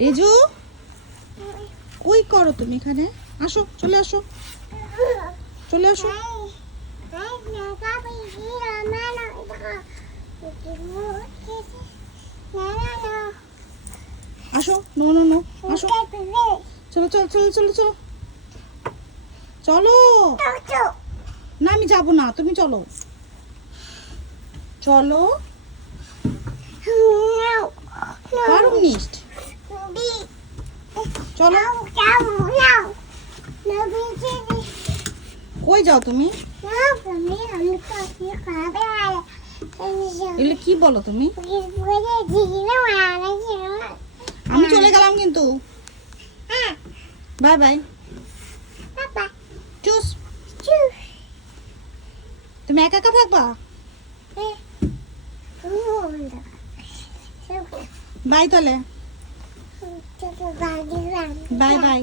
রেজু কই করো তুমি এখানে? আসো, চলে আসো, চলে আসো। আসো, নো নো নো, আসো। চলো চলো চলো চলো চলো চলো। না আমি যাবো না, তুমি চলো চলো। Warum nicht? চলো। কই যাও তুমি? এগুলো কি বলো তুমি? আমি চলে গেলাম কিন্তু। Bye bye. চুস। তুমি একা একা থাকবা? বাই তাহলে। Bye bye.